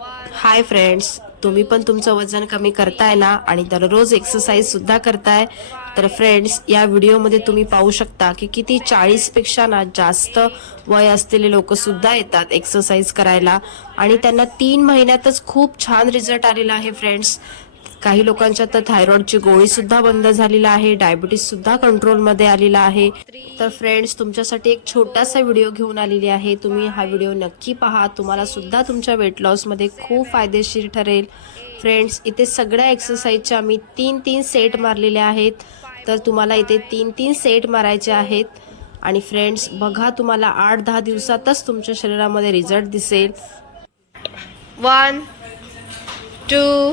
Hi friends तुम्ही पण तुमचं वजन कमी करताय ना आणि दररोज एक्सरसाइज सुद्धा करताय. तर फ्रेंड्स या व्हिडिओमध्ये तुम्ही पाहू शकता की किती चाळीसपेक्षा ना जास्त वय असलेले लोक सुद्धा येतात एक्सरसाइज करायला. आणि त्यांना तीन महिन्यातच खूप छान रिझल्ट आलेला आहे फ्रेंड्स काही लोकांच्या तर थायरॉइडची गोळी सुद्धा बंद झालेला आहे डायबिटीस सुद्धा कंट्रोलमध्ये आलेला आहे. तर फ्रेंड्स तुमच्यासाठी एक छोटासा व्हिडिओ घेऊन आलेली आहे. तुम्ही हा व्हिडिओ नक्की पहा. तुम्हाला सुद्धा तुमच्या वेट लॉसमध्ये खूप फायदेशीर ठरेल. फ्रेंड्स इथे सगळ्या एक्सरसाइजच्या आम्ही तीन तीन सेट मारलेले आहेत. तर तुम्हाला इथे तीन तीन सेट मारायचे आहेत. आणि फ्रेंड्स बघा तुम्हाला आठ दहा दिवसातच तुमच्या शरीरामध्ये रिझल्ट दिसेल. One two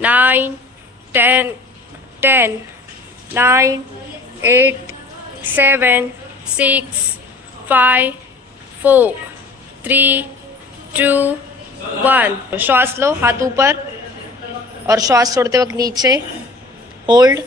Nine, ten, ten, nine, eight, seven, six, five, four, three, two, one. श्वास लो हाथ ऊपर और श्वास छोड़ते वक्त नीचे hold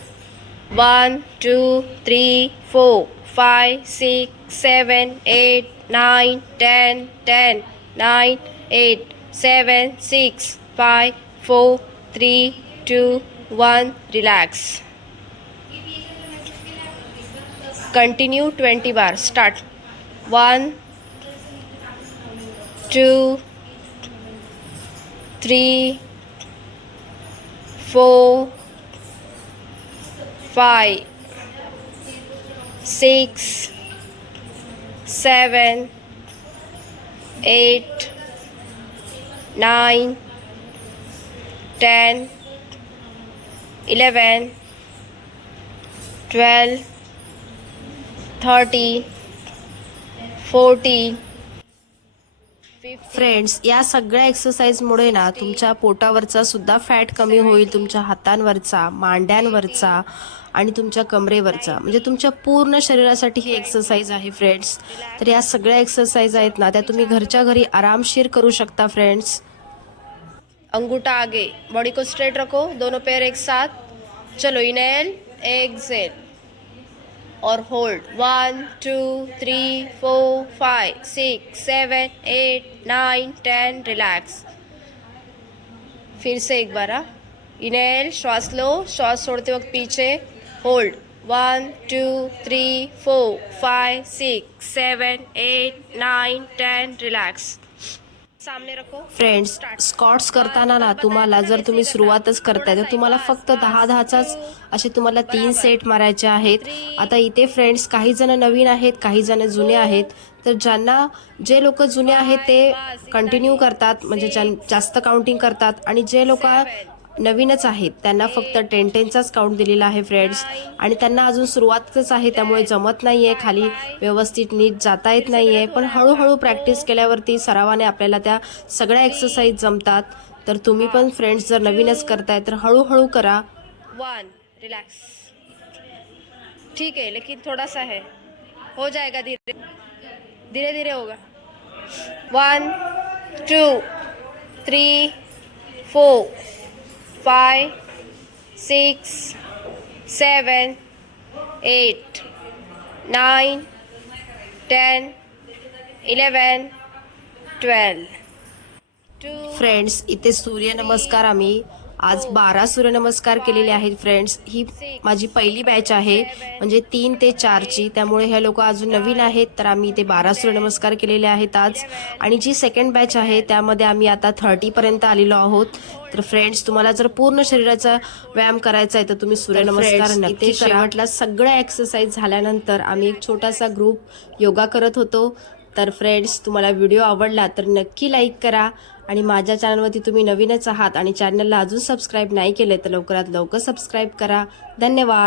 one two three four five six seven eight nine ten ten nine eight seven six five four Three, two, one. Relax. continue 20 bar start 1 2 3 4 5 6 7 8 9 ten eleven twelve thirty forty friends या सगळ्या एक्सरसाइजमुळे ना तुमच्या पोटावरचा सुद्धा fat कमी होईल तुमच्या हातांवरचा मांड्यांवरचा आणि तुमच्या कमरेवरचा. म्हणजे तुमच्या पूर्ण शरीरासाठी ही एक्सरसाइज आहे फ्रेंड्स तर या सगळ्या एक्सरसाइज आहेत ना त्या तुम्ही घरच्या घरी आरामशीर करू शकता फ्रेंड्स अंगूठा आगे। बॉडी को स्ट्रेट रखो, दोनों पैर एक साथ। चलो, इनहेल एक्सेल और hold one two three four five six seven eight nine ten relax फिर से एक बार इनहेल श्वास लो। श्वास छोड़ते वक्त पीछे। Hold one two three four five six seven eight nine ten relax friends squats करताना ना तुम्हाला जर तुम्ही सुरुवातच करताय तर तुम्हाला फक्त दहा दहाचाच असे तुम्हाला तीन सेट मारायचे आहेत. आता इथे फ्रेंड्स काही जण नवीन आहेत काही जण जुने आहेत. तर ज्यांना जे लोक जुने आहेत ते कंटिन्यू करतात. म्हणजे ज्यां जास्त काउंटिंग करतात. आणि जे लोक नवीनच आहेत. त्यांना फक्त टेन टेनचाच काउंट दिलेला आहे फ्रेंड्स आणि त्यांना अजून सुरुवातच आहे त्यामुळे जमत नाही आहे खाली व्यवस्थित नीट जाता येत नाही आहे पण हळूहळू प्रॅक्टिस केल्यावरती सरावाने आपल्याला त्या सगळ्या एक्सरसाइज जमतात. तर तुम्ही पण फ्रेंड्स जर नवीनच करताय तर हळूहळू करा. वन रिलॅक्स ठीक आहे लेकिन थोडासा आहे. हो जाएगा धीरे. धीरे धीरे होगा. One two three four five six seven eight nine ten eleven twelve friends इथे सूर्यनमस्कार आम्ही आज बारा सूर्यनमस्कार केलेले आहेत फ्रेंड्स ही माझी पहिली बॅच आहे. म्हणजे तीन ते चारची. त्यामुळे हे लोक अजून नवीन आहेत तर आम्ही इथे बारा सूर्यनमस्कार केलेले आहेत आज. आणि जी सेकंड बॅच आहे त्यामध्ये आम्ही आता थर्टीपर्यंत आलेलो आहोत. तर फ्रेंड्स तुम्हाला जर पूर्ण शरीराचा व्यायाम करायचा आहे तर तुम्ही सूर्यनमस्कार नक्की शेवटला सगळ्या एक्सरसाइज झाल्यानंतर आम्ही एक छोटासा ग्रुप योगा करत होतो. तर फ्रेंड्स तुम्हाला व्हिडिओ आवडला तर नक्की लाईक करा. आणि माझ्या चॅनलवरती तुम्ही नवीनच आहात आणि चॅनलला अजून सबस्क्राईब नाही केले तर लवकरात लवकर सबस्क्राईब करा. धन्यवाद.